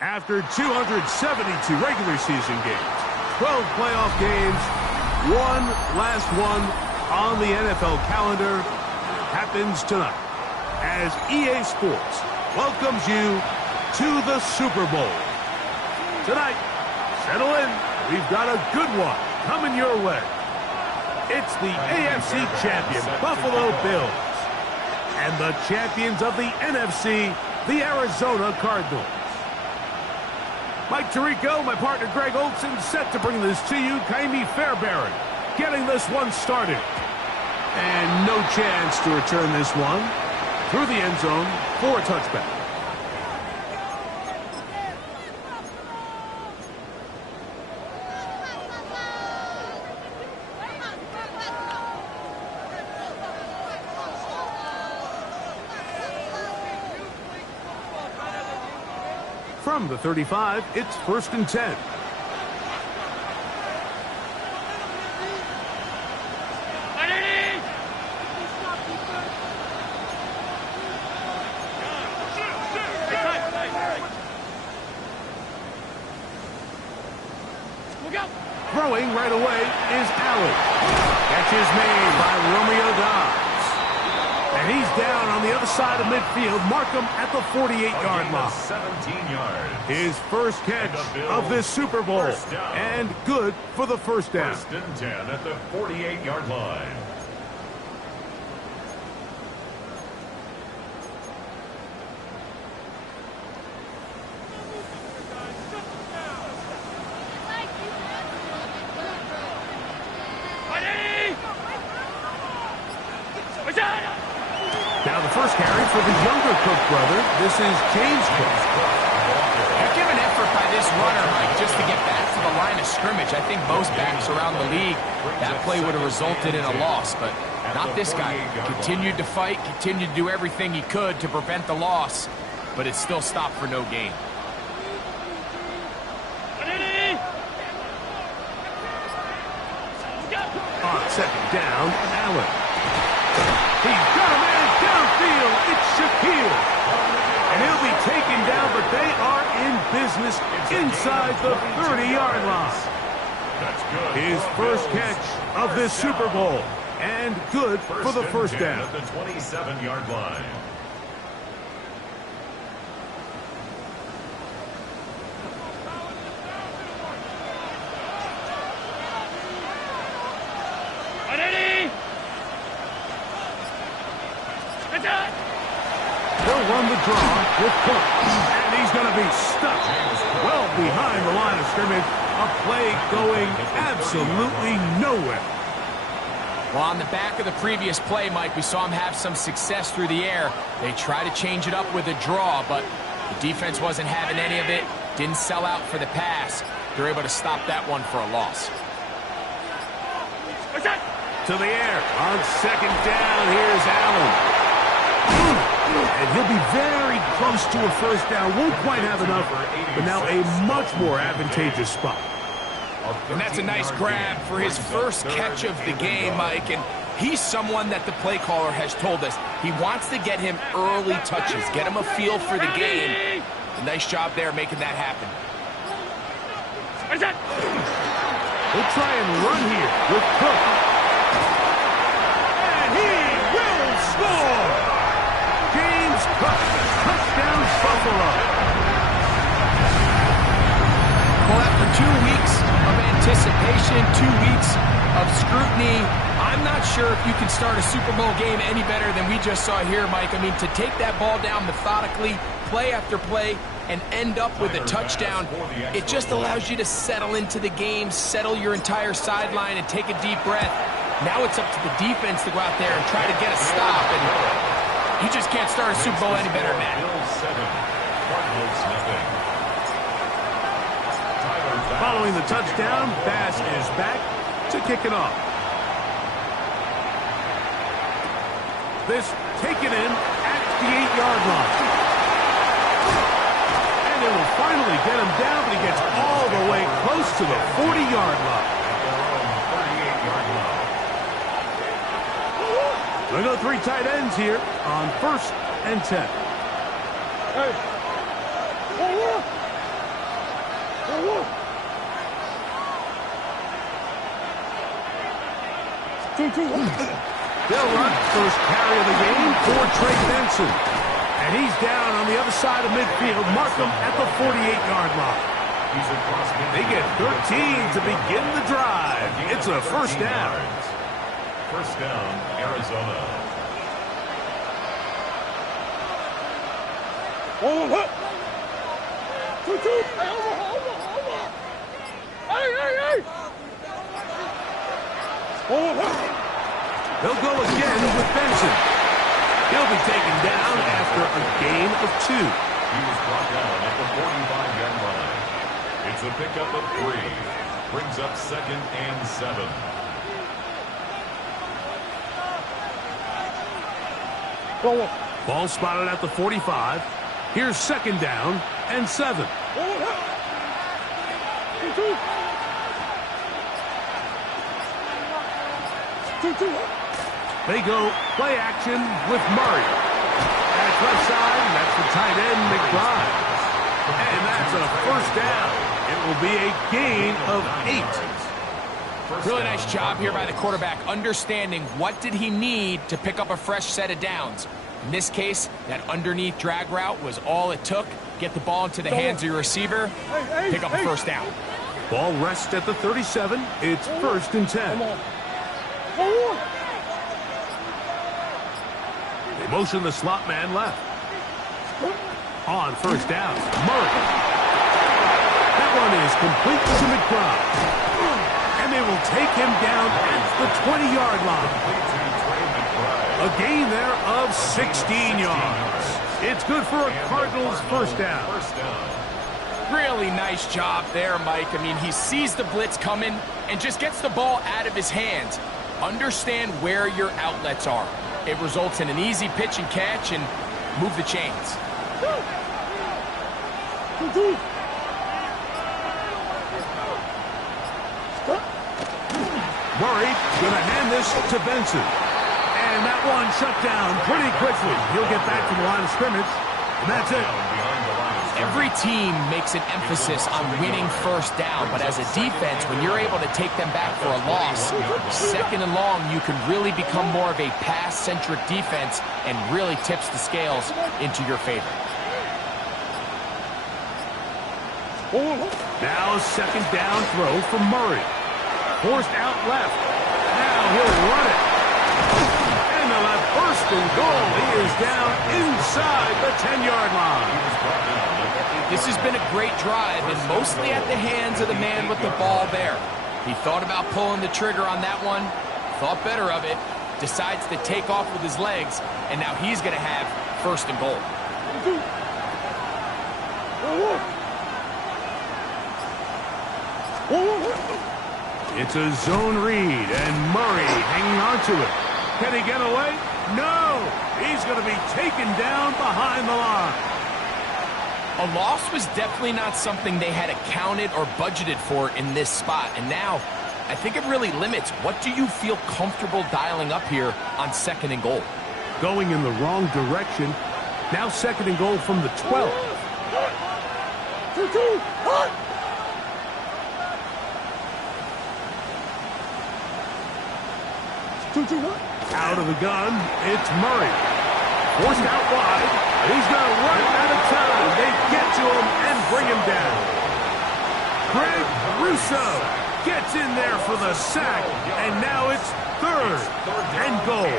After 272 regular season games, 12 playoff games, one last one on the NFL calendar happens tonight as EA Sports welcomes you to the Super Bowl. Tonight, settle in. We've got a good one coming your way. It's the AFC champion Buffalo Bills and the champions of the NFC, the Arizona Cardinals. Mike Tirico, my partner Greg Olson, set to bring this to you. Kaimi Fairbairn getting this one started. And no chance to return this one through the end zone for a touchback. From the 35, it's 1st and 10. Throwing right away is Allen. Catch is made by Romeo Dobbs. And he's down on the other side of midfield. Mark him at the 48-yard line. 17 yards. His first catch of this Super Bowl. And good for the first down. 1st and 10 at the 48-yard line. Now the first carry for the younger Cook brother. This is James Cook. A given effort by this runner, Mike, just to get back to the line of scrimmage. I think most backs around the league, that play would have resulted in a loss, but not this guy. Continued to fight, continued to do everything he could to prevent the loss, but it still stopped for no gain. On 2nd down, Allen. He's got a man downfield. It's Shaquille. And he'll be taken down, but they are in business inside the 30-yard line. His first catch of this Super Bowl. And good for the first down. At the 27-yard line. He'll run the draw with Cook. And he's going to be stuck well behind the line of scrimmage. A play going absolutely nowhere. Well, on the back of the previous play, Mike, we saw him have some success through the air. They tried to change it up with a draw, but the defense wasn't having any of it. Didn't sell out for the pass. They're able to stop that one for a loss. To the air. On 2nd down, here's Allen. And he'll be very close to a first down. Won't quite have enough, but now a much more advantageous spot. And that's a nice grab for his first catch of the game, Mike. And He's someone that the play caller has told us he wants to get him early touches, get him a feel for the game. A nice job there making that happen. We'll try and run here with Cook. And he will score! James Cook, touchdown Buffalo. Well, after 2 weeks of anticipation, 2 weeks of scrutiny, I'm not sure if you can start a Super Bowl game any better than we just saw here, Mike. I mean, to take that ball down methodically, play after play, and end up with a touchdown, it just allows you to settle into the game, settle your entire sideline, and take a deep breath. Now it's up to the defense to go out there and try to get a stop, and you just can't start a Super Bowl any better than that. Following the touchdown, Bass is back to kick it off. This taken in at the 8-yard line. And they will finally get him down, but he gets all the way close to the 40-yard line. They go 3 tight ends here on 1st and 10. They'll run first carry of the game for Trey Benson. And he's down on the other side of midfield. Mark him at the 48-yard line. They get 13 to begin the drive. It's a first down. First down, Arizona. They'll go again with Benson. He'll be taken down after a gain of 2. He was brought down at the 45-yard line. It's a pickup of 3. Brings up 2nd and 7. Ball spotted at the 45. Here's 2nd down and 7. They go play action with Murray. At left side, and that's the tight end, McBride. And that's a first down. It will be a gain of 8. Really nice job here by the quarterback, understanding what did he need to pick up a fresh set of downs. In this case, that underneath drag route was all it took. Get the ball into the hands of your receiver, pick up a first down. Ball rests at the 37. It's 1st and 10. They motion the slot man left. On 1st down, Murray. That one is complete to McBride. And they will take him down at the 20-yard line. A gain there of 16 yards. It's good for a Cardinals first down. Really nice job there, Mike. I mean, he sees the blitz coming and just gets the ball out of his hands. Understand where your outlets are. It results in an easy pitch and catch and move the chains. Murray going to hand this to Benson. And that one shut down pretty quickly. He'll get back to the line of scrimmage, and that's it. Every team makes an emphasis on winning first down, but as a defense, when you're able to take them back for a loss, 2nd and long, you can really become more of a pass-centric defense and really tips the scales into your favor. Now 2nd down throw for Murray. Forced out left. Now he'll run it. And they'll have 1st and goal. He is down inside the 10-yard line. This has been a great drive, and mostly at the hands of the man with the ball there. He thought about pulling the trigger on that one, thought better of it, decides to take off with his legs, and now he's going to have 1st and goal. It's a zone read, and Murray hanging on to it. Can he get away? No! He's going to be taken down behind the line. A loss was definitely not something they had accounted or budgeted for in this spot, and now I think it really limits what do you feel comfortable dialing up here on 2nd and goal. Going in the wrong direction. Now 2nd and goal from the 12. Out of the gun, it's Murray. Forced out wide. He's going to run out of time. They get to him and bring him down. Greg Russo gets in there for the sack, and now it's 3rd and goal.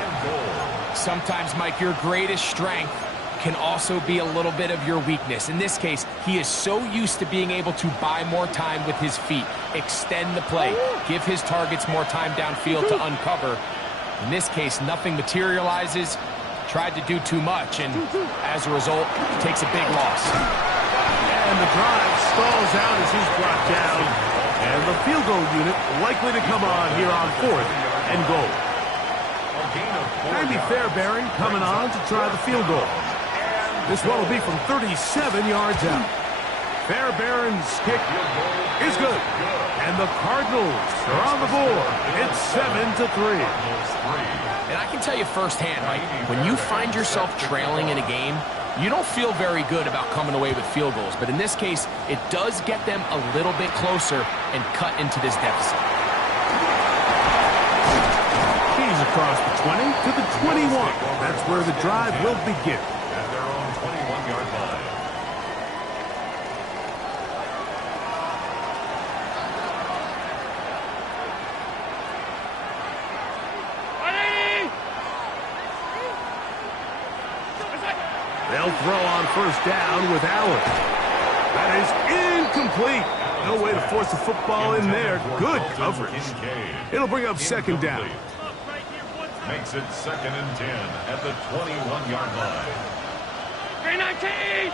Sometimes, Mike, your greatest strength can also be a little bit of your weakness. In this case, he is so used to being able to buy more time with his feet, extend the play, give his targets more time downfield to uncover. In this case, nothing materializes, tried to do too much, and as a result, takes a big loss. And the drive stalls out as he's brought down, and the field goal unit likely to come on here on 4th and goal. Andy Fairbairn coming on to try the field goal. This one will be from 37 yards out. Fairbairn's kick is good. And the Cardinals are on the board. It's 7-3. And I can tell you firsthand, Mike, when you find yourself trailing in a game, you don't feel very good about coming away with field goals. But in this case, it does get them a little bit closer and cut into this deficit. He's across the 20 to the 21. That's where the drive will begin. At their own 21-yard line. They'll throw on 1st down with Allen. That is incomplete. No way to force the football in there. Good coverage. It'll bring up 2nd down. Makes it 2nd and 10 at the 21-yard line. 319!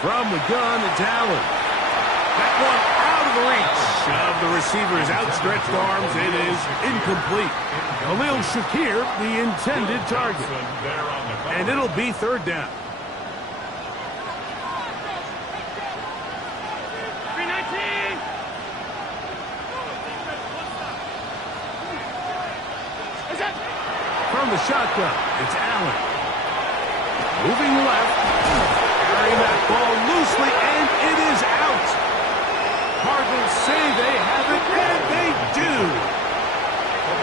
From the gun, it's Allen. That one out of the reach of the receiver's outstretched arms. It is incomplete. Khalil Shakir, the intended target. And it'll be 3rd down. 319! From the shotgun, it's Allen. Moving left. Carrying that ball loosely, and it is out. Cardinals say they have it, and they do.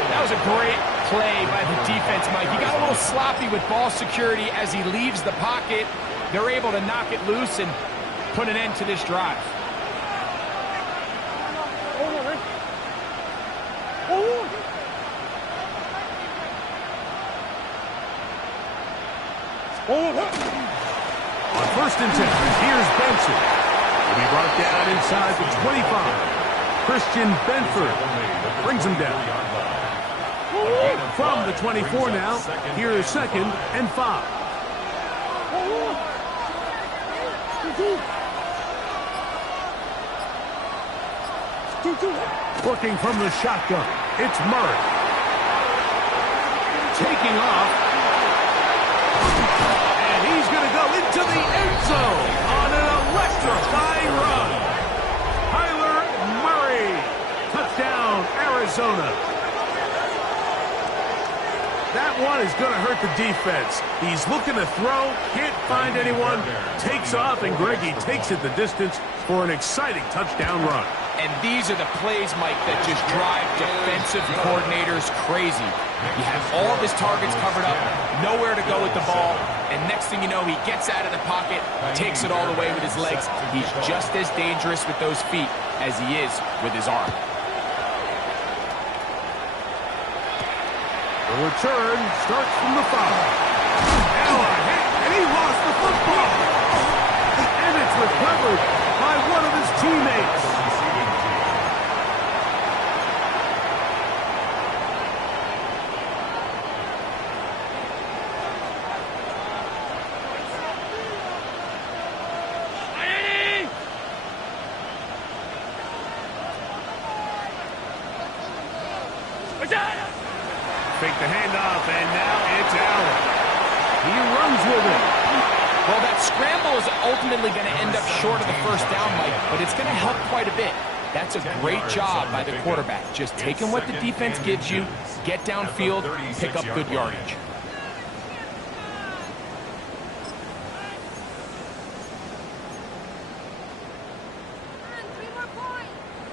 That was a great play by the defense, Mike. He got a little sloppy with ball security as he leaves the pocket. They're able to knock it loose and put an end to this drive. On 1st and 10, here's Benson. He'll be brought down inside the 25. Christian Benford brings him down. From the 24 now, here is 2nd and 5. Working from the shotgun, it's Murray. Taking off. And he's going to go into the end zone on an electrifying run. Kyler Murray. Touchdown, Arizona. That one is going to hurt the defense. He's looking to throw, can't find anyone, takes off, and Greggy takes it the distance for an exciting touchdown run. And these are the plays, Mike, that just drive defensive coordinators crazy. You have all of his targets covered up, nowhere to go with the ball, and next thing you know, he gets out of the pocket, takes it all the way with his legs. He's just as dangerous with those feet as he is with his arm. The return starts from the 5. Now a hit, and he lost the football. And it's recovered by one of his teammates. scramble is ultimately going to end up short of the first down, Mike, but it's going to help quite a bit. That's a great job by the quarterback. Just taking what the defense gives you, get downfield, pick up good yardage.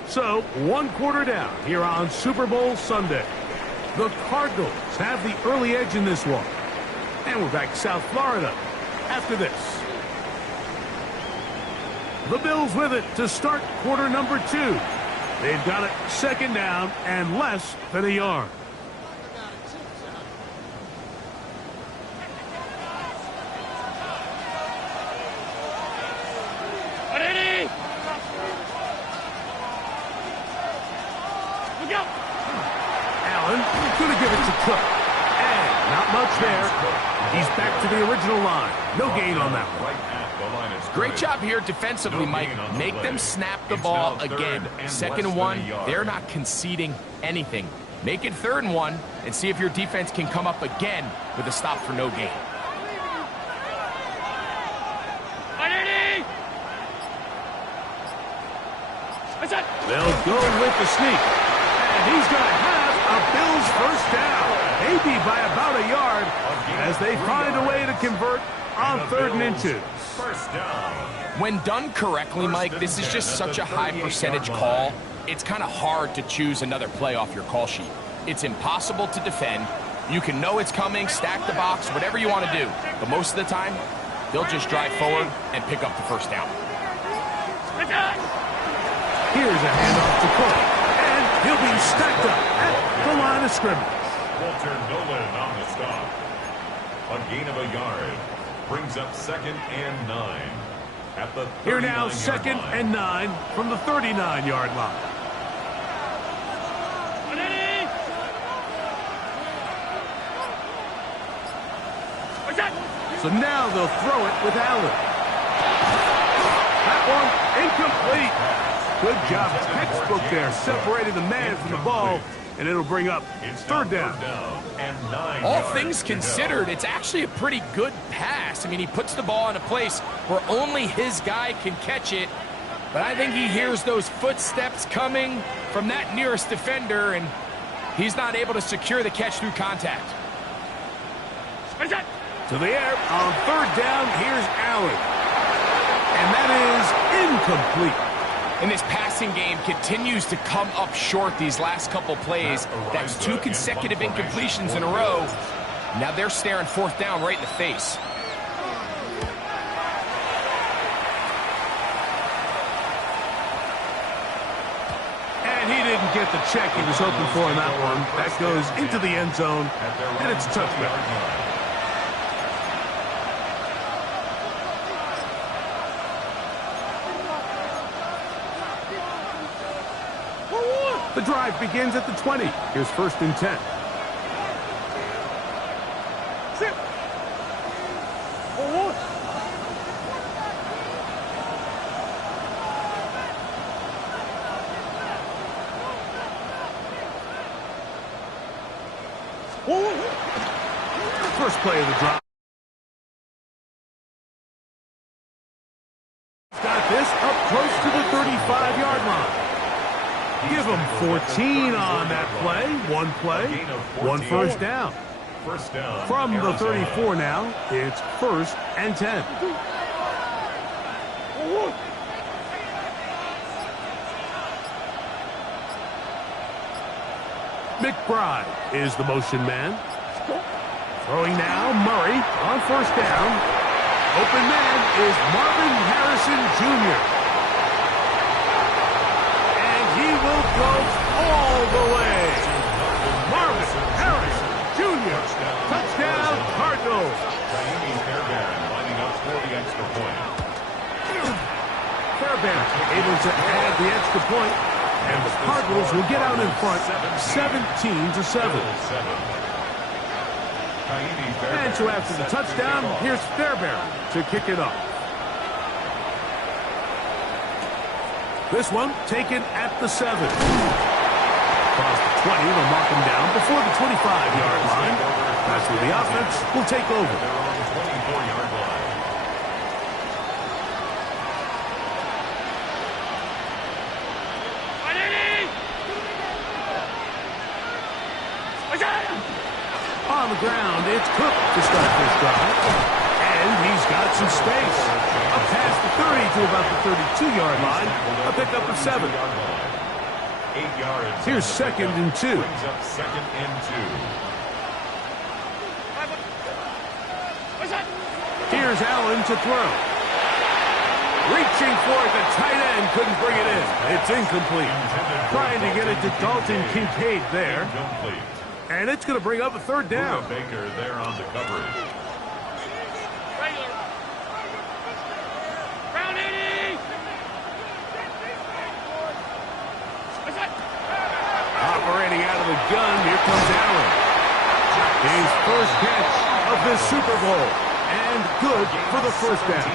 So, 1 quarter down here on Super Bowl Sunday. The Cardinals have the early edge in this one. And we're back to South Florida after this. The Bills with it to start quarter number 2. They've got it 2nd down and less than a yard. Going to give it to Cook. And not much there. He's back to the original line. No gain on that one. Great job here defensively, Mike. Make them snap the ball again. 2nd and 1, they're not conceding anything. Make it 3rd and 1 and see if your defense can come up again with a stop for no gain. They'll go with the sneak. And he's going to have a Bills first down, maybe by about a yard, as they find a way to convert on 3rd and inches. When done correctly, Mike, this is just such a high percentage call. It's kind of hard to choose another play off your call sheet. It's impossible to defend. You can know it's coming, stack the box, whatever you want to do. But most of the time, they'll just drive forward and pick up the first down. Here's a handoff to Cook. He'll be stacked up at the line of scrimmage. Walter Nolan on the stop. A gain of a yard. Brings up 2nd and 9. At the here now, 2nd and 9 from the 39-yard line. So now they'll throw it with Allen. That one incomplete. Good job, textbook there, separating the man from the ball, and it'll bring up 3rd down. All things considered, it's actually a pretty good pass. I mean, he puts the ball in a place where only his guy can catch it, but I think he hears those footsteps coming from that nearest defender, and he's not able to secure the catch through contact. To the air, on 3rd down, here's Allen. And that is incomplete. And this passing game continues to come up short these last couple plays. That's 2 consecutive incompletions in a row. Now they're staring 4th down right in the face. And he didn't get the check he was hoping for in that one. That goes into the end zone, and it's a touchback. The drive begins at the 20. Here's 1st and 10. First play of the drive. Got this up close to the 35-yard line. Give them 14 on that play. 1 play, 1 first down. From the 34 now, it's 1st and 10. McBride is the motion man. Throwing now, Murray on 1st down. Open man is Marvin Harrison Jr. He will go all the way. Marvin Harrison Jr. Touchdown, Cardinals. Lining up for the extra point. Fairbairn able to add the extra point, and the Cardinals will get out in front 17-7. And so after the touchdown, here's Fairbairn to kick it off. This one taken at the 7. Across the 20, they'll mark him down before the 25-yard line. That's where the offense will take over. ground. It's Cook to start this drive. And he's got some space. Up past the 30 to about the 32-yard line. A pickup of 7. 8 yards. Here's 2nd and 2. Brings up 2nd and 2. Here's Allen to throw. Reaching for it, the tight end couldn't bring it in. It's incomplete. Trying to get it to Dalton Kincaid there. Incomplete. And it's going to bring up a 3rd down. Baker there on the coverage. Round 80. Operating out of the gun, here comes Allen. His first catch of this Super Bowl. And good for the 1st down.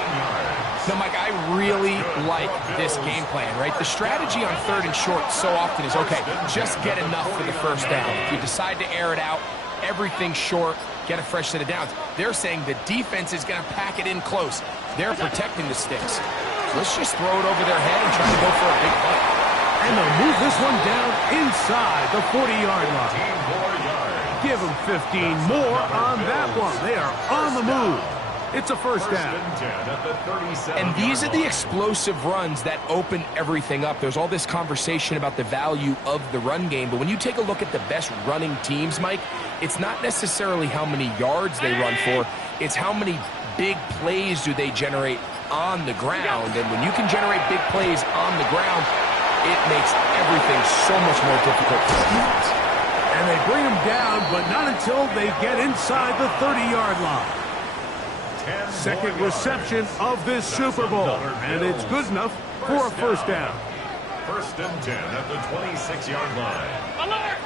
No, Mike, I really like this game plan, right? The strategy on 3rd and short so often is, okay, just get enough for the 1st down. If you decide to air it out, everything short, get a fresh set of downs. They're saying the defense is going to pack it in close. They're protecting the sticks. So let's just throw it over their head and try to go for a big play. And they'll move this one down inside the 40-yard line. Give them 15 more on that one. They are on the move. It's a 1st down. And these are the explosive runs that open everything up. There's all this conversation about the value of the run game, but when you take a look at the best running teams, Mike, it's not necessarily how many yards they run for, it's how many big plays do they generate on the ground. And when you can generate big plays on the ground, it makes everything so much more difficult for the defense. And they bring them down, but not until they get inside the 30-yard line. 2nd reception of this Super Bowl, and it's good enough for a 1st down. 1st and 10 at the 26-yard line. Alert!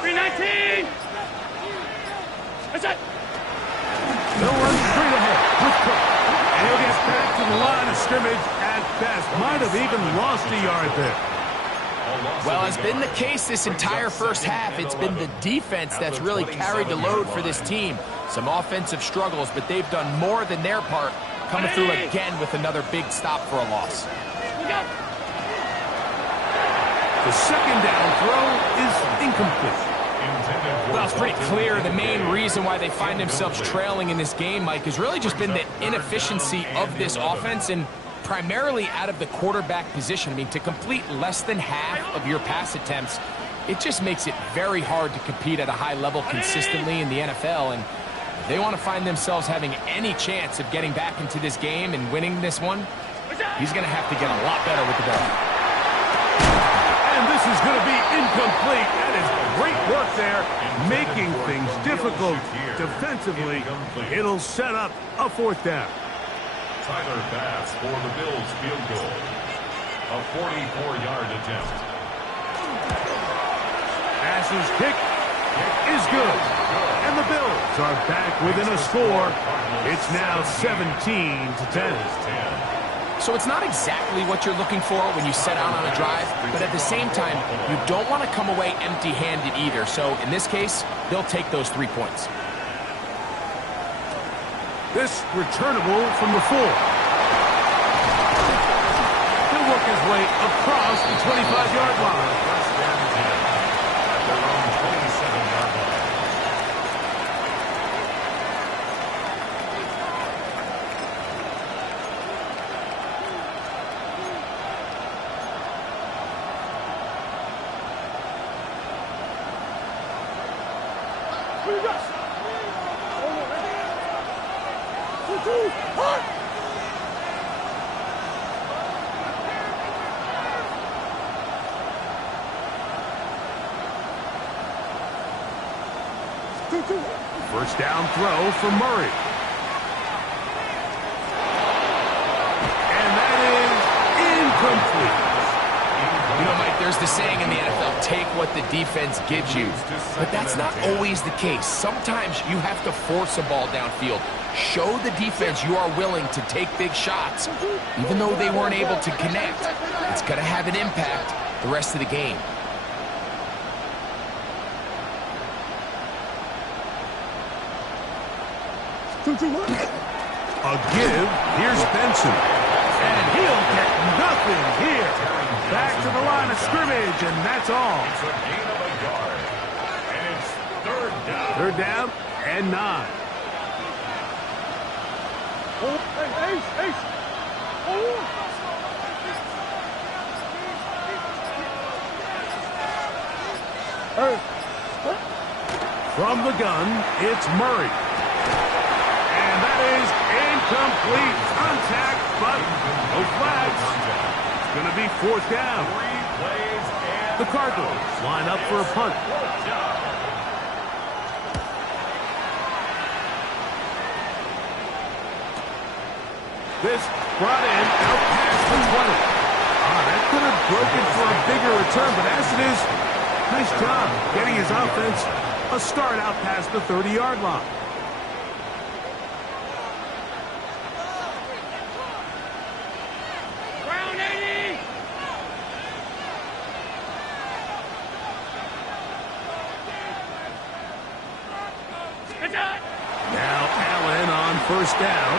319. That's it. They'll run straight ahead with Cook. And he'll get back to the line of scrimmage at best. Might have even lost a yard there. Well, as been the case this entire 1st half, it's been the defense that's really carried the load for this team. Some offensive struggles, but they've done more than their part, coming through again with another big stop for a loss. The 2nd down throw is incomplete. Well, it's pretty clear the main reason why they find themselves trailing in this game, Mike, has really just been the inefficiency of this offense and primarily out of the quarterback position. I mean, to complete less than half of your pass attempts, it just makes it very hard to compete at a high level consistently in the NFL. And if they want to find themselves having any chance of getting back into this game and winning this one, he's going to have to get a lot better with the ball. And this is going to be incomplete. That is great work there, making things difficult defensively. It'll set up a 4th down. Tyler Bass for the Bills field goal. A 44-yard attempt. Pass's kick is good. And the Bills are back within a score. It's now 17-10. So it's not exactly what you're looking for when you set out on a drive, but at the same time, you don't want to come away empty-handed either. So in this case, they'll take those 3 points. This returnable from the 4. He'll work his way across the 25-yard line. First down 10 at their own 27-yard line. First down throw for Murray. And that is incomplete. You know, Mike, there's the saying in the NFL, take what the defense gives you. But that's not always the case. Sometimes you have to force a ball downfield. Show the defense you are willing to take big shots. Even though they weren't able to connect, it's going to have an impact the rest of the game. A give. Here's Benson. And he'll get nothing here. Back to the line of scrimmage, and that's all. It's a gain of a yard. And Third down and 9. From the gun, it's Murray. And that is incomplete. Contact, but no flags. It's going to be 4th down. The Cardinals line up for a punt. This brought in out past the 20. That could have broken for a bigger return, but as it is, nice job getting his offense a start out past the 30-yard line. Round 80. Now Allen on 1st down.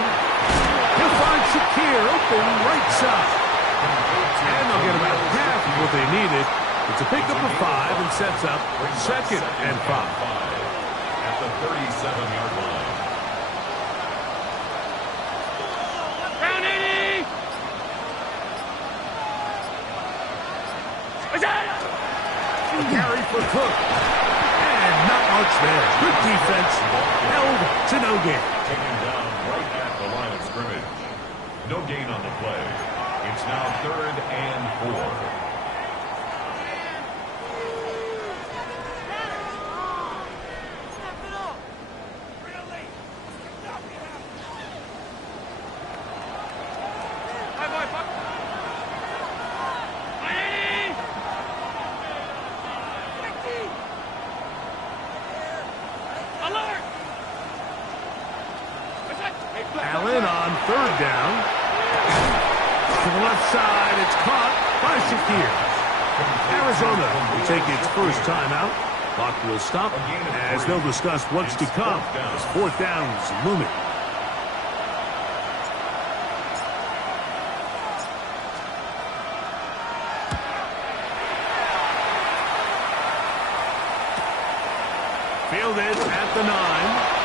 He'll find Shakir open right side. And they'll get about half of what they needed. It's a pickup of 5 and sets up 2nd and 5. At the 37-yard line. Round 80. A carry for Cook. And not much there. Good defense. Held to no gain. Taken down right at the line of scrimmage. No gain on the play. It's now 3rd and 4. Allen on 3rd down. To the left side, it's caught by Shakir. Arizona will take its first timeout. Clock will stop as they'll discuss what's to come as 4th down is looming. Fielded at the 9.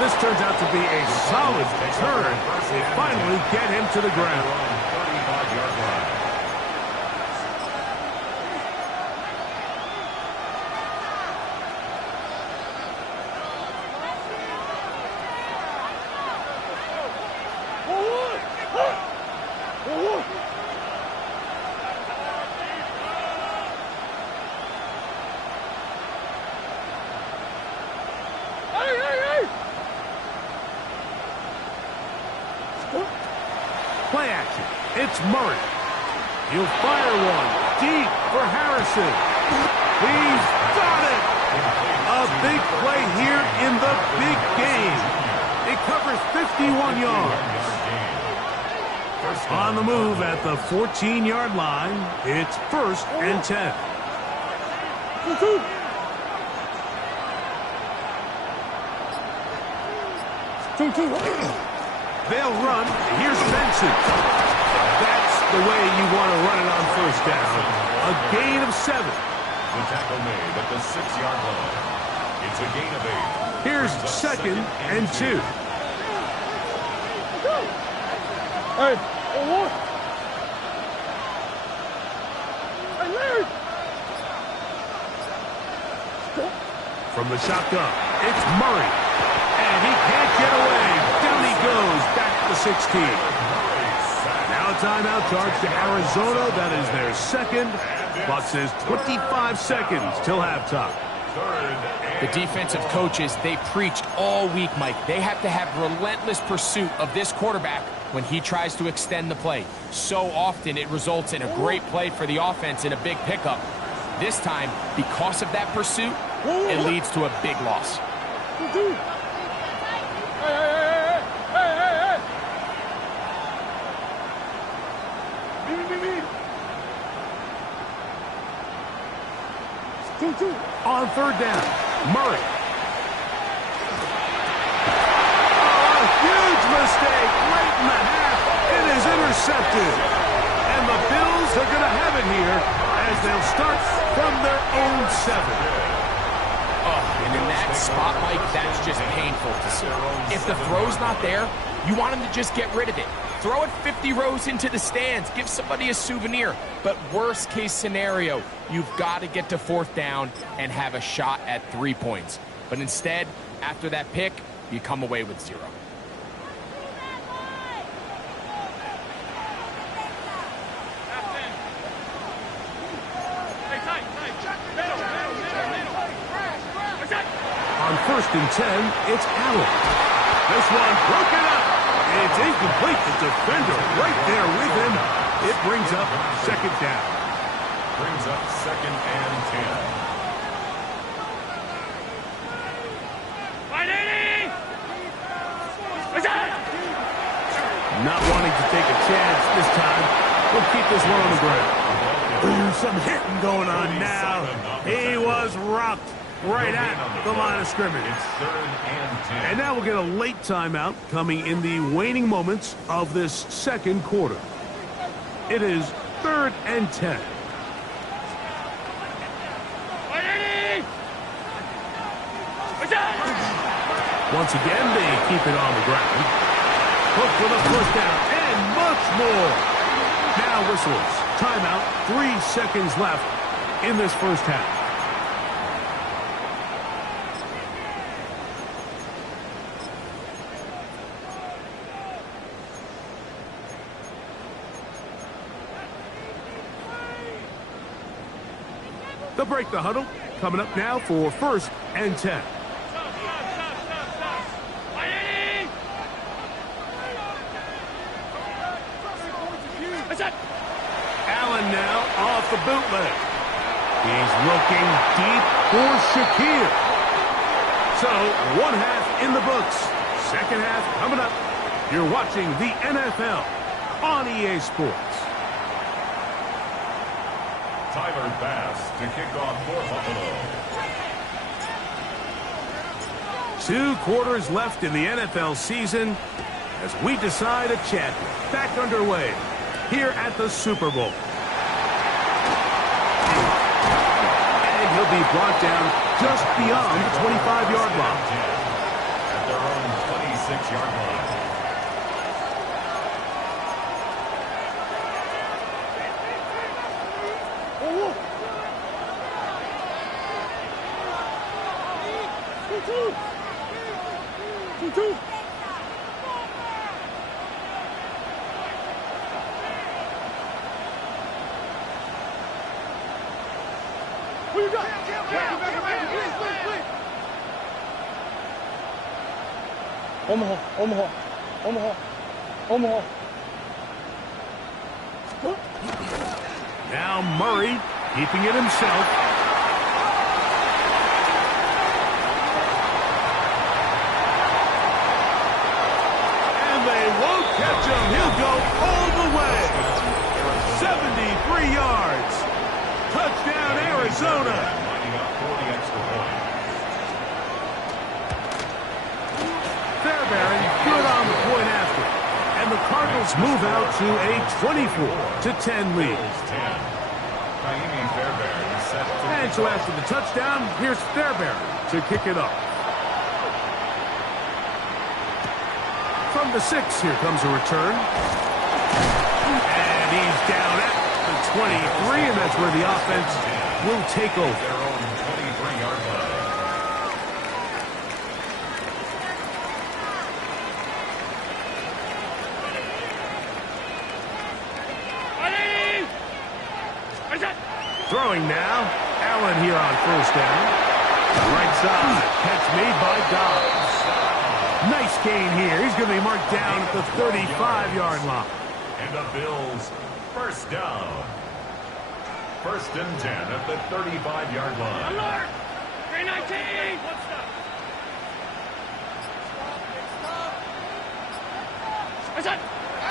This turns out to be a solid turn. They finally get him to the ground. 35-yard line. Play action. It's Murray. He'll fire one deep for Harrison. He's got it. A big play here in the big game. It covers 51 yards. On the move at the 14-yard line, it's 1st and 10. They'll run. Here's Benson. That's the way you want to run it on 1st down. A gain of 7. The tackle made at the 6-yard line. It's a gain of 8. Here's 2nd and 2. From the shotgun, it's Murray. And he can't get away. Down he goes, back to the 16. Now a timeout charge to Arizona. That is their 2nd. Clock says 25 seconds till halftime. The defensive coaches, they preached all week, Mike. They have to have relentless pursuit of this quarterback when he tries to extend the play. So often it results in a great play for the offense in a big pickup. This time, because of that pursuit, it leads to a big loss. On 3rd down, Murray. A huge mistake late in the half. It is intercepted. And the Bills are going to have it here as they'll start from their own 7. Oh, and in that spot, Mike, that's just painful to see. If the throw's not there, you want him to just get rid of it. Throw it 50 rows into the stands. Give somebody a souvenir. But worst case scenario, you've got to get to 4th down and have a shot at 3 points. But instead, after that pick, you come away with 0. On 1st and 10, it's Allen. This one broken up. It's incomplete. The defender right there with him. It brings up 2nd down. Brings up 2nd and 10. Not wanting to take a chance this time. We'll keep this one on the ground. There's some hitting going on now. He was rocked right at the line of scrimmage. It's 3rd and 10. And now we'll get a late timeout coming in the waning moments of this 2nd quarter. It is 3rd and 10. Once again, they keep it on the ground. Hook for the 1st down and much more. Now whistles. Timeout. 3 seconds left in this 1st half. They'll break the huddle. Coming up now for 1st and 10. Allen now off the bootleg. He's looking deep for Shakir. So, 1 half in the books. 2nd half coming up. You're watching the NFL on EA Sports. Tyler Bass to kick off for Buffalo. 2 quarters left in the NFL season as we decide a champion. Back underway here at the Super Bowl. And he'll be brought down just beyond the 25-yard line. At their own 26-yard line. Omaha. Now Murray keeping it himself. And they won't catch him. He'll go all the way. 73 yards. Touchdown, Arizona. Lining up for the extra point. Fairbairn good on the point after. And the Cardinals move out to a 24-10 lead. And so after the touchdown, here's Fairbairn to kick it off. From the 6, here comes a return. And he's down at the 23, and that's where the offense will take over. Their own 23-yard line. Throwing now. Allen here on 1st down. Right side. Catch made by Dobbs. Nice gain here. He's going to be marked down at the 35-yard line. And the Bills, 1st down. 1st and 10 at the 35-yard line. Alert! 319!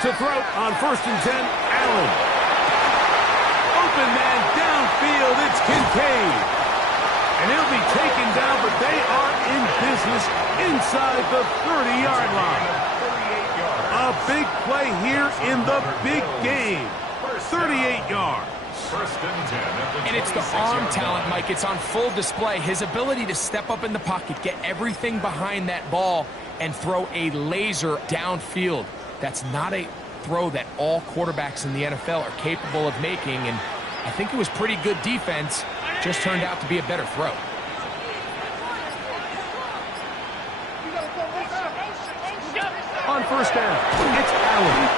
To throw on 1st and 10, Allen. Open man downfield, it's Kincaid. And he'll be taken down, but they are in business inside the 30-yard line. A big play here in the big game. 38 yards. First and 10 at the And it's the 26-yard arm talent, line. Mike. It's on full display. His ability to step up in the pocket, get everything behind that ball, and throw a laser downfield. That's not a throw that all quarterbacks in the NFL are capable of making, and I think it was pretty good defense. Just turned out to be a better throw. On first down, it's Allen.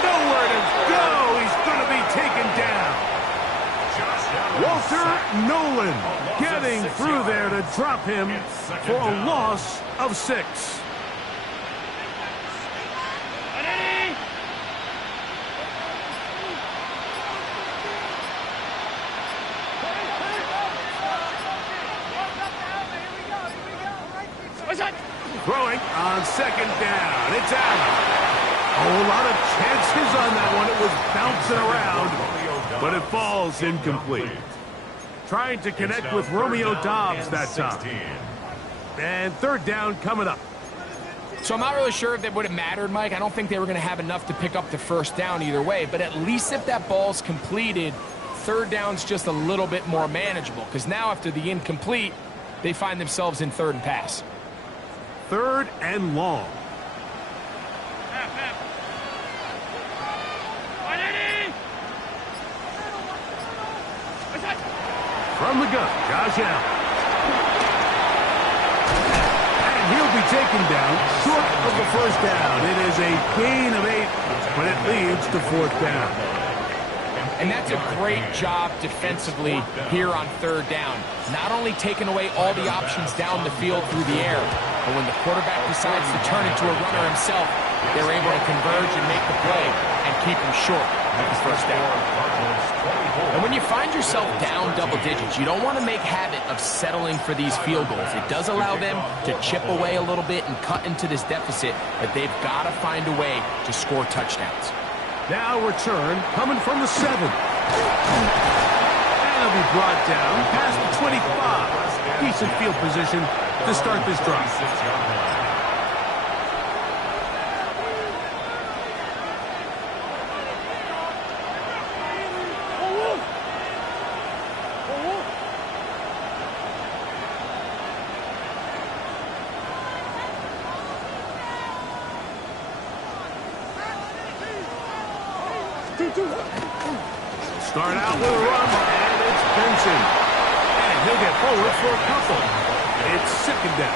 Nowhere to go. He's going to be taken down. Walter Nolan getting through there to drop him for a loss of 6. Throwing on second down. It's Allen. A lot of chances on that one. It was bouncing around, but it falls incomplete. Trying to connect with Romeo Doubs that time. And third down coming up. So I'm not really sure if it would have mattered, Mike. I don't think they were going to have enough to pick up the first down either way, but at least if that ball's completed, third down's just a little bit more manageable, because now after the incomplete, they find themselves in third and pass. Third and long. From the gun, Josh Allen. And he'll be taken down short of the first down. It is a gain of 8, but it leads to fourth down. And that's a great job defensively here on third down. Not only taking away all the options down the field through the air, but when the quarterback decides to turn into a runner himself, they're able to converge and make the play and keep him short of the first down. And when you find yourself down double digits, you don't want to make habit of settling for these field goals. It does allow them to chip away a little bit and cut into this deficit, but they've got to find a way to score touchdowns. Now return coming from the 7. And he'll be brought down past the 25. Decent field position to start this drive. Start out with a run, and it's Benson. And he'll get forward for a couple. It's second down.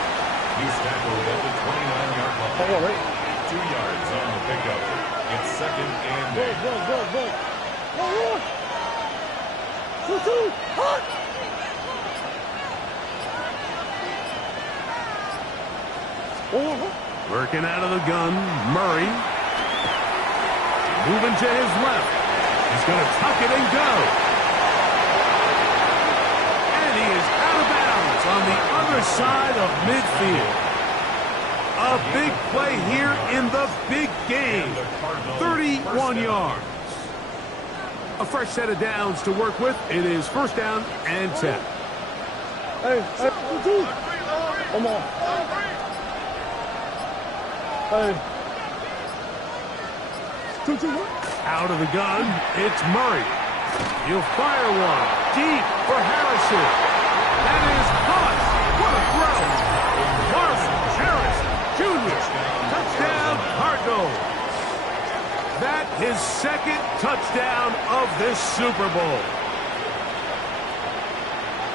He's tackled at the 29-yard line. 2 yards on the pickup. It's second and 8. Working out of the gun, Murray. Moving to his left. He's going to tuck it and go. And he is out of bounds on the other side of midfield. A big play here in the big game. 31 yards. A fresh set of downs to work with. It is first down and 10. Hey, come on. Hey. Out of the gun, it's Murray. He'll fire one deep for Harrison. That is caught. What a throw. Marvin Harrison Jr. Touchdown, Cardinals. That is second touchdown of this Super Bowl.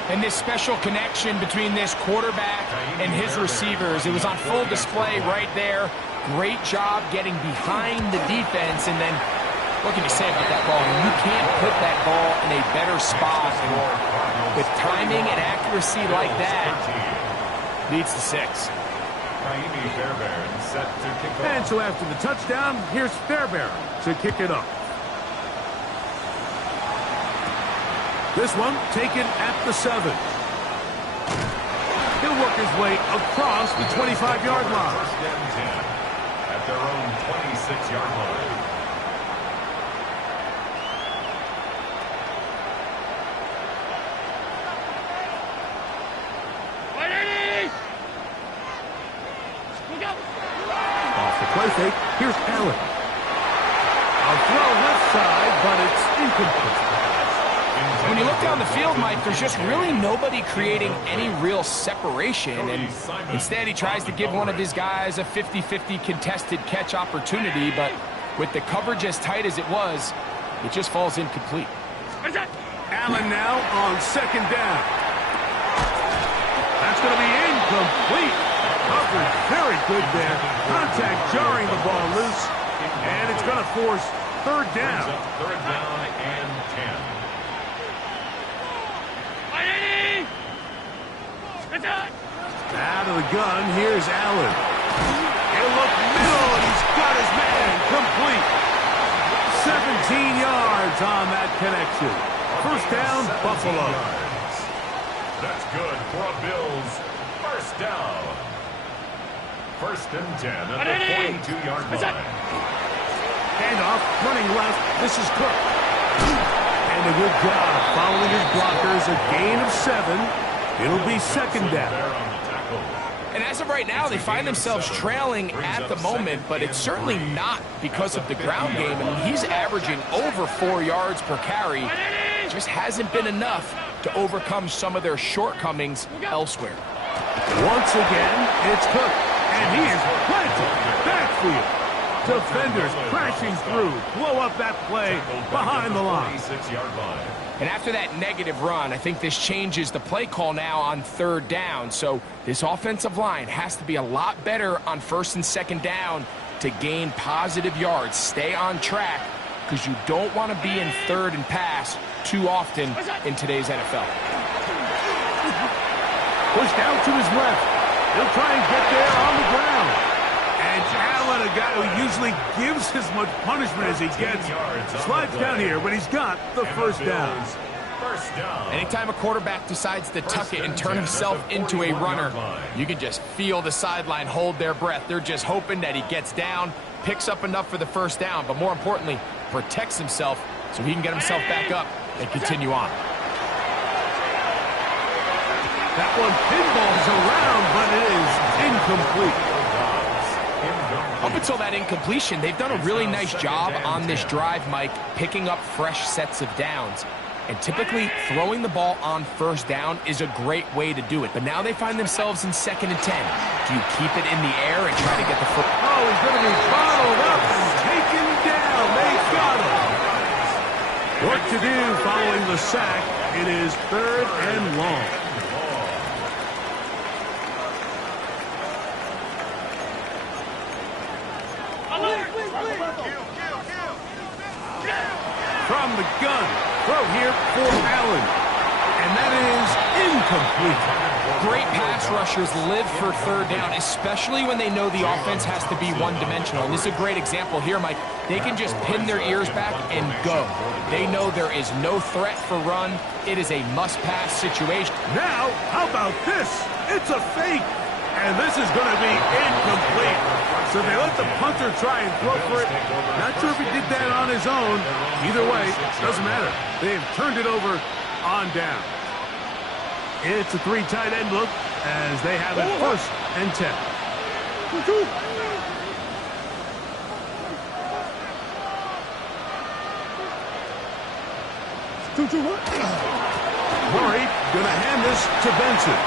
And this special connection between this quarterback and his receivers, it was on full display right there. Great job getting behind the defense, and then what can you say about that ball? You can't put that ball in a better spot. And with timing and accuracy like that, leads to 6. And so after the touchdown, here's Fairbairn to kick it up. This one taken at the 7. He'll work his way across the 25-yard line. At their own 26-yard line. Off the play fake, here's Allen. A throw left side, but it's incomplete. When you look down the field, Mike, there's just really nobody creating any real separation, and instead he tries to give one of his guys a 50-50 contested catch opportunity, but with the coverage as tight as it was, it just falls incomplete. Allen now on second down. That's going to be incomplete. Coverage very good there. Contact jarring the ball loose, and it's going to force third down. Third down and 10. Out of the gun, here's Allen. He'll look middle, and he's got his man complete. 17 yards on that connection. First down, Buffalo. That's good for a Bills first down. First and 10 at the 42-yard line. Handoff, running left. This is Cook. And a good job following his blockers. A gain of 7. It'll be second down. And as of right now, they find themselves trailing at the moment, but it's certainly not because of the ground game. I mean, he's averaging over 4 yards per carry. It just hasn't been enough to overcome some of their shortcomings elsewhere. Once again, it's Cook, and he is planted backfield. Defenders crashing through, blow up that play behind the line. 26-yard line. And after that negative run, I think this changes the play call now on third down. So this offensive line has to be a lot better on first and second down to gain positive yards. Stay on track, because you don't want to be in third and pass too often in today's NFL. Pushed out to his left. He'll try and get there on the ground. And Allen, a guy who usually gives as much punishment as he gets, slides down here, but he's got the first down. First down. Anytime a quarterback decides to tuck it and turn himself into a runner, you can just feel the sideline hold their breath. They're just hoping that he gets down, picks up enough for the first down, but more importantly, protects himself so he can get himself back up and continue on. That one pinballs around, but it is incomplete. Up until that incompletion, they've done a really nice job on this drive, Mike, picking up fresh sets of downs. And typically, throwing the ball on first down is a great way to do it. But now they find themselves in second and 10. Do you keep it in the air and try to get the foot? Oh, he's going to be bottled up and taken down. They got him. Work to do following the sack. It is third and long. From the gun, throw here for Allen, and that is incomplete. Great pass rushers live for third down, especially when they know the offense has to be one-dimensional. And this is a great example here, Mike. They can just pin their ears back and go. They know there is no threat for run. It is a must-pass situation. Now, how about this? It's a fake, and this is going to be incomplete. So they let the punter try and throw for it. Not sure if he did that on his own. Either way, doesn't matter. They've turned it over on down. It's a 3 tight end look as they have it first and 10. Murray going to hand this to Benson.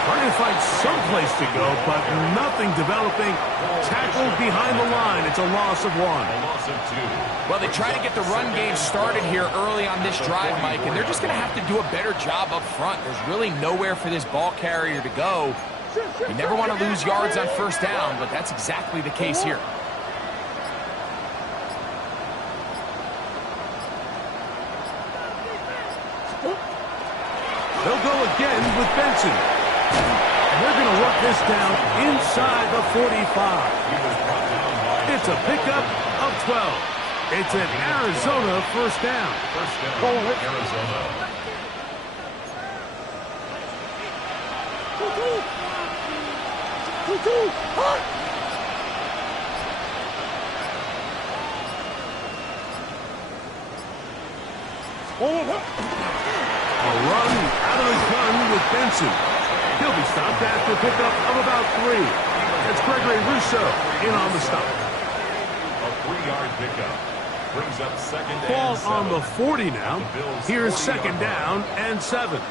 Trying to find someplace to go, but nothing developing. Tackled behind the line. It's a loss of 1. A loss of 2. Well, they try to get the run game started here early on this drive, Mike, and they're just going to have to do a better job up front. There's really nowhere for this ball carrier to go. You never want to lose yards on first down, but that's exactly the case here. They'll go again with Benson. And they're going to work this down inside the 45. It's a pickup of 12. It's an Arizona first down. First down, Arizona. A run out of the gun with Benson. He'll be stopped after a pickup of about 3. That's Gregory Rousseau in on the stop. A 3-yard pickup. Brings up second Ball and 7. on the 40 now. Here's second down and 7. A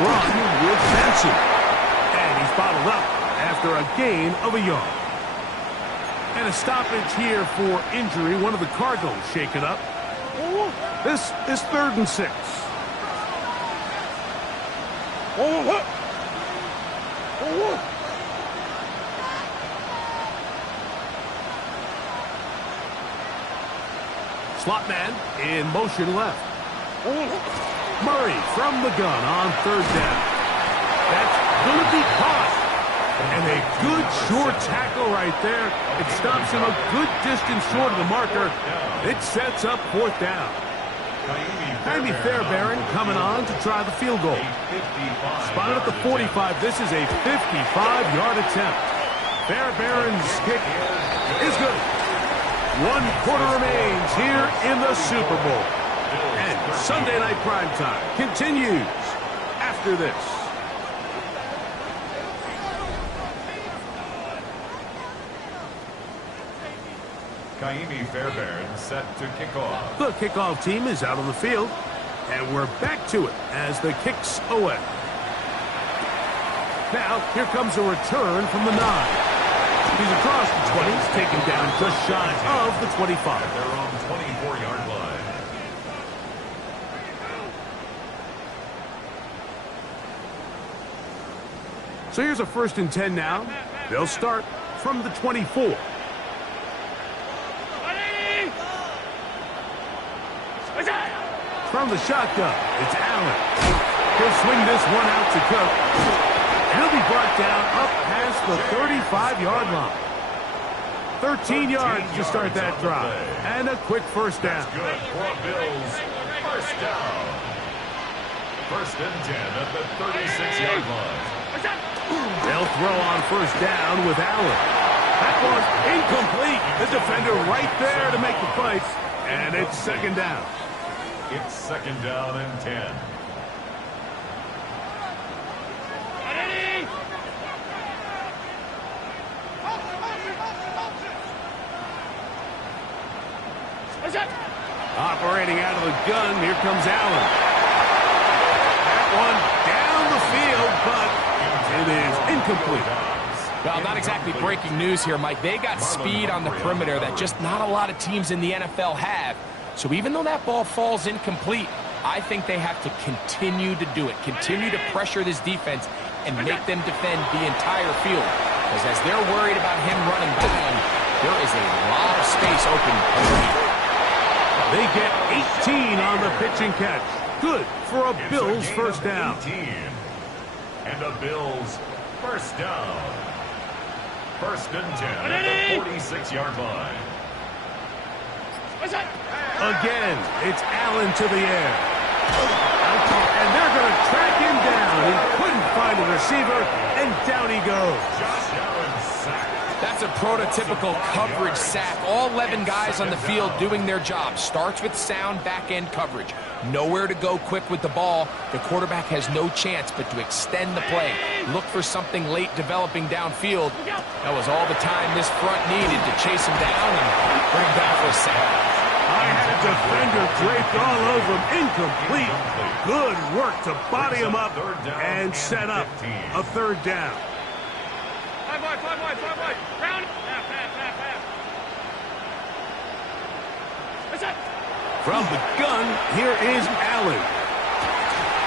run with Benson. And he's bottled up after a gain of a yard. And a stoppage here for injury. One of the Cardinals shaken up. This is 3rd and 6. Slot man in motion left. Murray from the gun on 3rd down. That's going to be caught. And a good short tackle right there. It stops him a good distance short of the marker. It sets up 4th down. Jaime Fairbairn coming on to try the field goal. Spotted at the 45. This is a 55-yard attempt. Fairbairn's kick is good. 1 quarter remains here in the Super Bowl. And Sunday Night Primetime continues after this. Jaime Fairbairn set to kick off. The kickoff team is out on the field, and we're back to it as the kick's away. Now, here comes a return from the 9. He's across the 20s, taken down just shy of the 25. At their own 24-yard line. So here's a 1st and 10 now. They'll start from the 24. From the shotgun, it's Allen. He'll swing this one out to Cook. He'll be brought down up past the 35-yard line. 13 yards to start that drive. And a quick 1st down. Good for Bills. 1st down. 1st and 10 at the 36-yard line. They'll throw on 1st down with Allen. That one's incomplete. The defender right there to make the play. And it's 2nd down. It's 2nd down and 10. Operating out of the gun, here comes Allen. That one down the field, but it is incomplete. Well, not exactly breaking news here, Mike. They got speed on the perimeter that just not a lot of teams in the NFL have. So even though that ball falls incomplete, I think they have to continue to do it. Continue to pressure this defense and make them defend the entire field. Because as they're worried about him running down, there is a lot of space open underneath. They get 18 on the pitch and catch. Good for a Bills 1st down. 18. And a Bills 1st down. 1st and 10 at the 46-yard line. Again, it's Allen to the air. And they're going to track him down. He couldn't find a receiver, and down he goes. Josh Allen sacked. That's a prototypical coverage sack. All 11 guys on the field doing their job. Starts with sound back-end coverage. Nowhere to go quick with the ball. The quarterback has no chance but to extend the play. Look for something late developing downfield. That was all the time this front needed to chase him down and bring him down for a sack. I had a defender draped all over him. Incomplete. Good work to body him up and set up a 3rd down. 5 wide. Round. From the gun, here is Allen.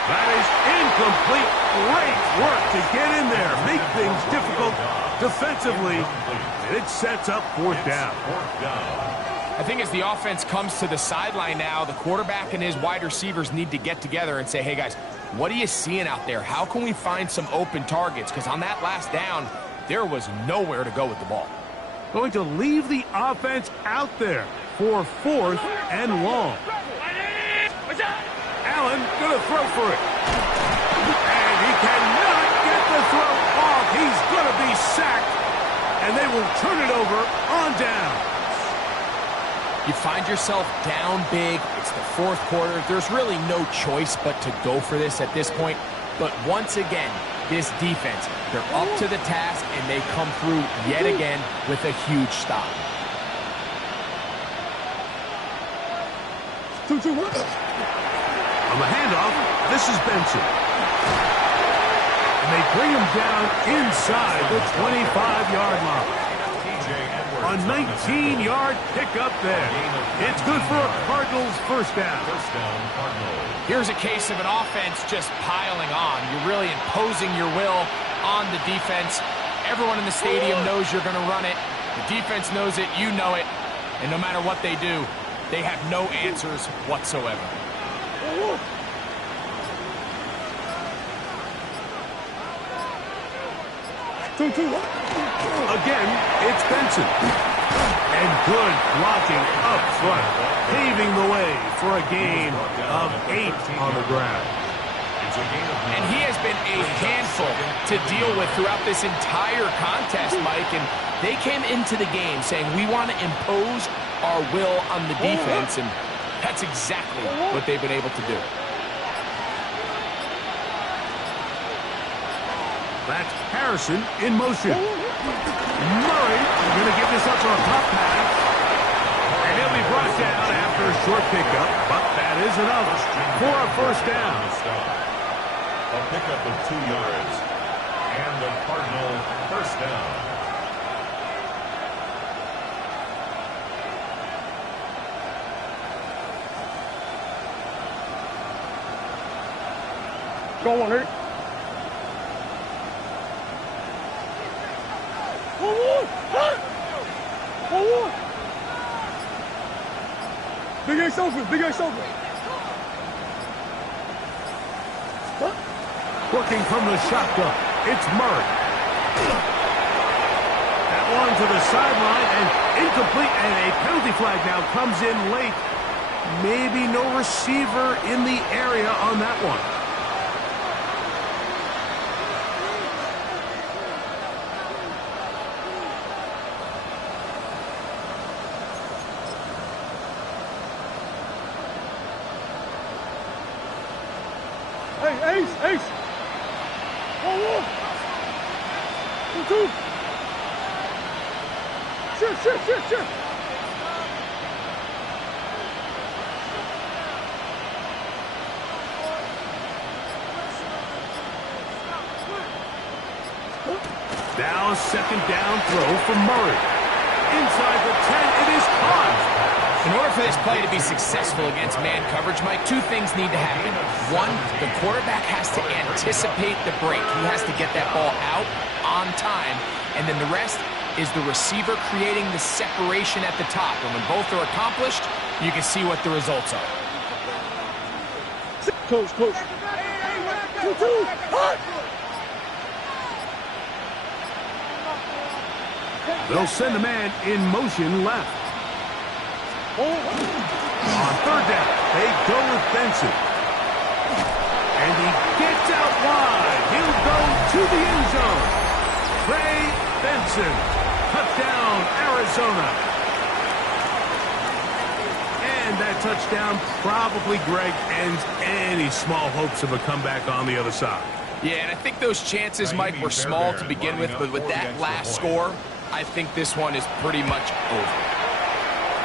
That is incomplete. Great work to get in there. Make things difficult defensively. And it sets up 4th down. I think as the offense comes to the sideline now, the quarterback and his wide receivers need to get together and say, hey, guys, what are you seeing out there? How can we find some open targets? Because on that last down, there was nowhere to go with the ball. Going to leave the offense out there for 4th and long. Allen going to throw for it. And he cannot get the throw off. He's going to be sacked. And they will turn it over on down. You find yourself down big. It's the fourth quarter. There's really no choice but to go for this at this point. But once again, this defense, they're up to the task, and they come through yet again with a huge stop. 2-2, what? On the handoff, this is Benson. And they bring him down inside the 25-yard line. A 19-yard pickup there. It's good for a Cardinals first down. Here's a case of an offense just piling on. You're really imposing your will on the defense. Everyone in the stadium knows you're going to run it. The defense knows it, you know it. And no matter what they do, they have no answers whatsoever. Again, it's Benson. And good blocking up front, paving the way for a gain of 8 on the ground. And he has been a handful to deal with throughout this entire contest, Mike. And they came into the game saying, we want to impose our will on the defense. And that's exactly what they've been able to do. That's Harrison in motion. Murray going to give this up for a pop pass. And he'll be brought down after a short pickup, but that is enough for a first down. A pickup of 2 yards. And the Cardinal first down. Go on, Eric. Big Ace open, Big Ace open. Working from the shotgun, it's Murray. That one to the sideline and incomplete, and a penalty flag now comes in late. Maybe no receiver in the area on that one. Hey, Ace, Ace. 1-1. 2-2. Shift. Now a second down throw from Murray. Inside the 10, it is caught. In order for this play to be successful against man coverage, Mike, 2 things need to happen. One, the quarterback has to anticipate the break. He has to get that ball out on time. And then the rest is the receiver creating the separation at the top. And when both are accomplished, you can see what the results are. Coach. 2-2. Hot. They'll send a man in motion left. On third down, they go with Benson. And he gets out wide. He'll go to the end zone. Trey Benson. Touchdown, Arizona. And that touchdown probably, Greg, ends any small hopes of a comeback on the other side. Yeah, and I think those chances, Mike, were small to begin with, but with that last score, I think this one is pretty much over.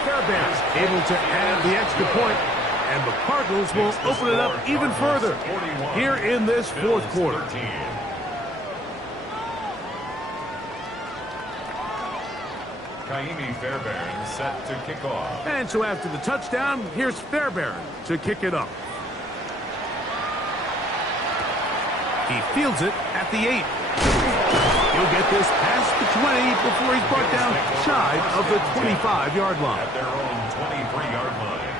Fairbairn able to add the extra point, and the Cardinals will open it up even further here in this fourth quarter. Kaimi Fairbairn set to kick off. And so after the touchdown, here's Fairbairn to kick it up. He fields it at the 8. He'll get this past the 20 before he's brought down shy of the 25-yard line. At their own 23-yard line.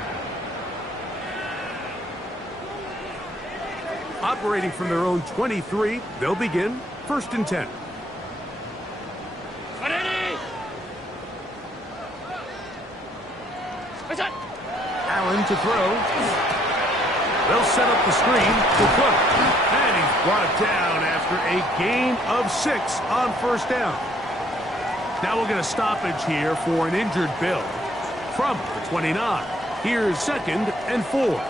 Operating from their own 23, they'll begin 1st and 10. Allen to throw. They'll set up the screen to Cook. And he's brought down after a gain of 6 on 1st down. Now we'll get a stoppage here for an injured Bill. from the 29. Here's 2nd and 4.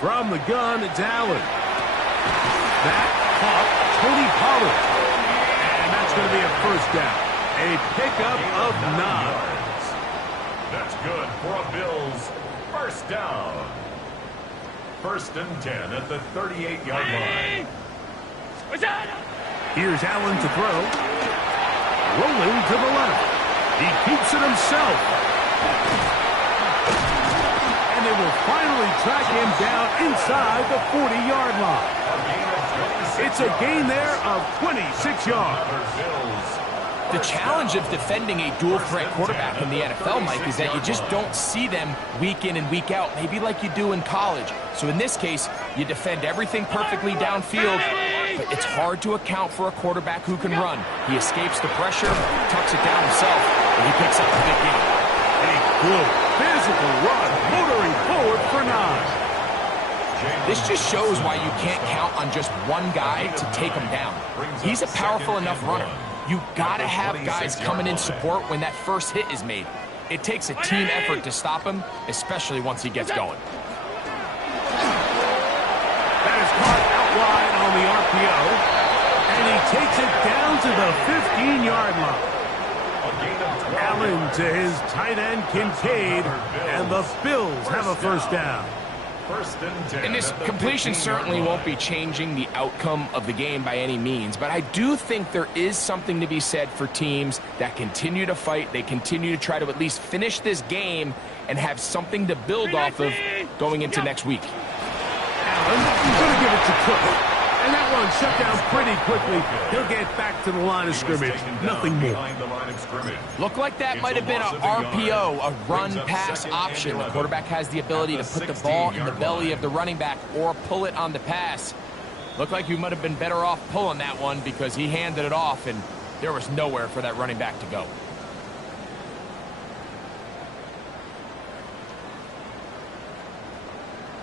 From the gun, it's Allen. That caught Tony Pollard. And that's going to be a first down. A pickup of 9. That's good for a Bills first down. 1st and 10 at the 38-yard line. Here's Allen to throw. Rolling to the left. He keeps it himself. And they will finally track him down inside the 40-yard line. It's a gain there of 26 yards. The challenge of defending a dual-threat quarterback in the NFL, Mike, is that you just don't see them week in and week out, maybe like you do in college. So in this case, you defend everything perfectly downfield, but it's hard to account for a quarterback who can run. He escapes the pressure, tucks it down himself, and he picks up a big gain. A good physical run, motoring forward for 9. This just shows why you can't count on just one guy to take him down. He's a powerful enough runner. You gotta have guys coming in support when that first hit is made. It takes a team effort to stop him, especially once he gets going. That is caught out wide on the RPO, and he takes it down to the 15-yard line. Allen to his tight end Kincaid, and the Bills have a first down. 1st and 10. And this completion certainly won't be changing the outcome of the game by any means, but I do think there is something to be said for teams that continue to fight. They continue to try to at least finish this game and have something to build off of going into next week. Allen, he's going to give it to Cook. And that one shut down pretty quickly. He'll get back to the line of scrimmage. Nothing more. Looked like that might have been an RPO, a run-pass option. The quarterback has the ability to put the ball in the belly of the running back or pull it on the pass. Looked like you might have been better off pulling that one because he handed it off, and there was nowhere for that running back to go.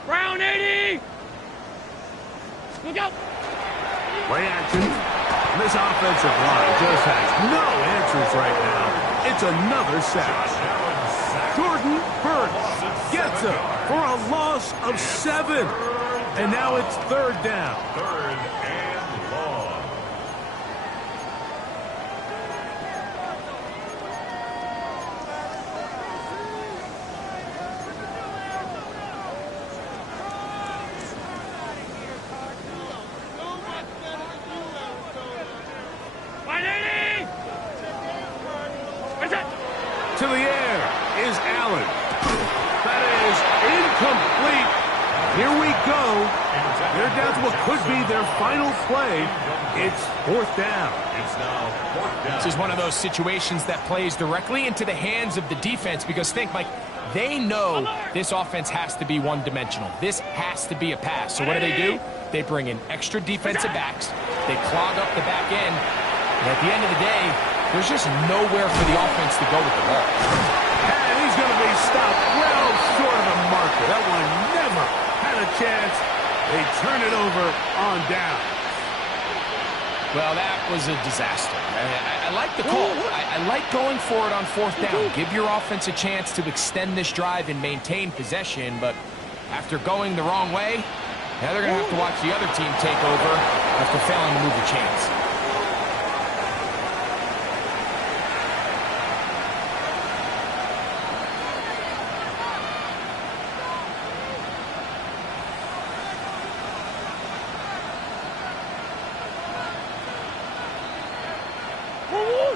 Brown 80! Look out! Play action. This offensive line just has no answers right now. It's another sack. Jordan Burns gets him for a loss of 7. And now it's 3rd down. 3rd and long. To the air is Allen. That is incomplete. Here we go. They're down to what could be their final play. It's 4th down. It's now 4th down. This is one of those situations that plays directly into the hands of the defense because think, Mike, they know this offense has to be one-dimensional. This has to be a pass. So what do? They bring in extra defensive backs. They clog up the back end. And at the end of the day, there's just nowhere for the offense to go with the ball. And he's going to be stopped well short of the marker. That one never had a chance. They turn it over on down. Well, that was a disaster. I like the call. I like going for it on 4th down. Give your offense a chance to extend this drive and maintain possession. But after going the wrong way, now they're going to have to watch the other team take over after failing to move the chains.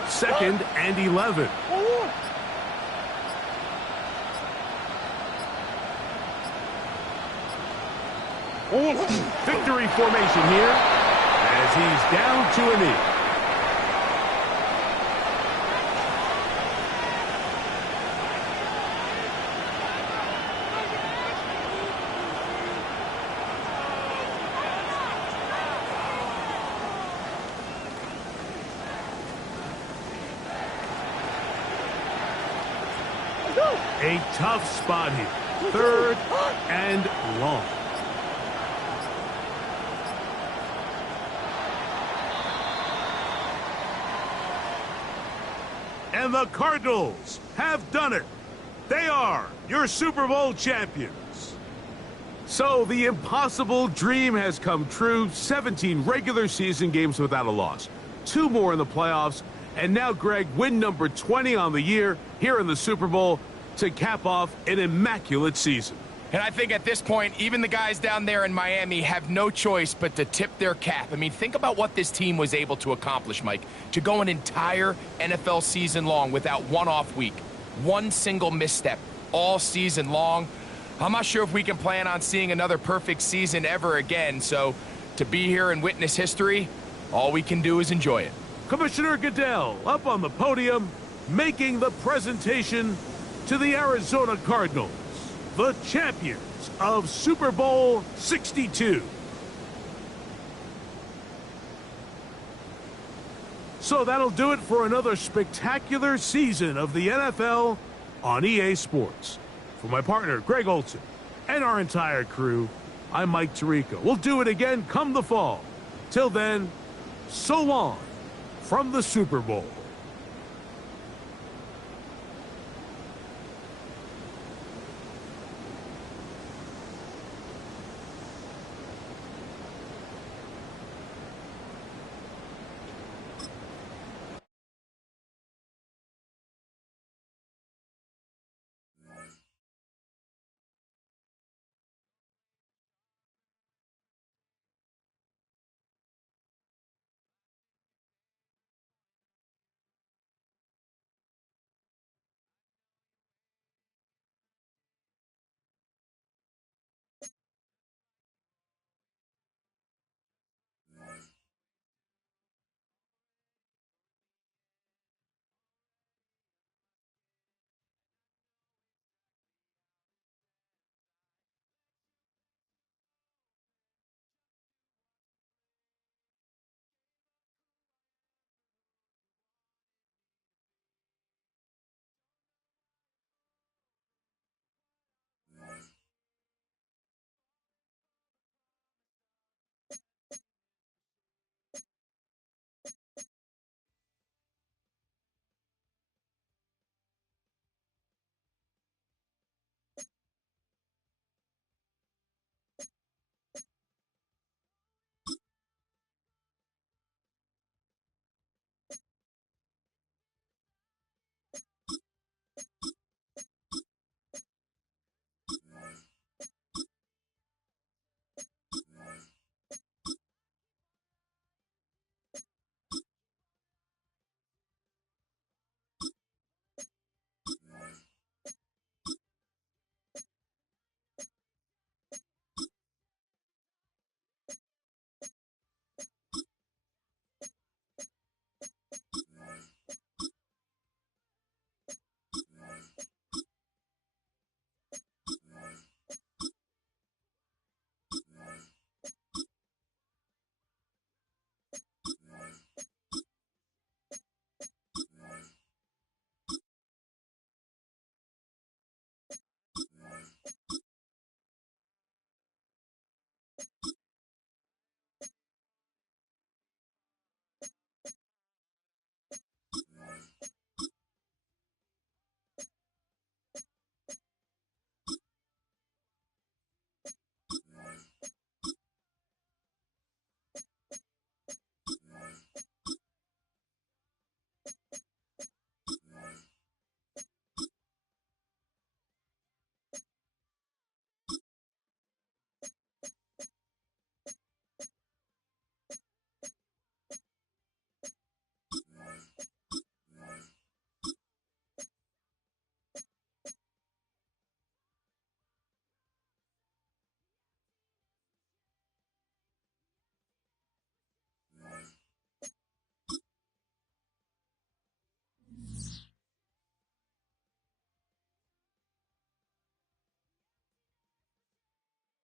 Second and 11. Victory formation here as he's down to a knee. A tough spot here. 3rd and long. And the Cardinals have done it. They are your Super Bowl champions. So the impossible dream has come true. 17 regular season games without a loss. 2 more in the playoffs. And now, Greg, win number 20 on the year here in the Super Bowl to cap off an immaculate season. And I think at this point, even the guys down there in Miami have no choice but to tip their cap. I mean, think about what this team was able to accomplish, Mike. To go an entire NFL season long without one off week, one single misstep all season long. I'm not sure if we can plan on seeing another perfect season ever again. So to be here and witness history, all we can do is enjoy it. Commissioner Goodell up on the podium, making the presentation to the Arizona Cardinals, the champions of Super Bowl 62. So that'll do it for another spectacular season of the NFL on EA Sports. For my partner, Greg Olson, and our entire crew, I'm Mike Tirico. We'll do it again come the fall. Till then, so long from the Super Bowl.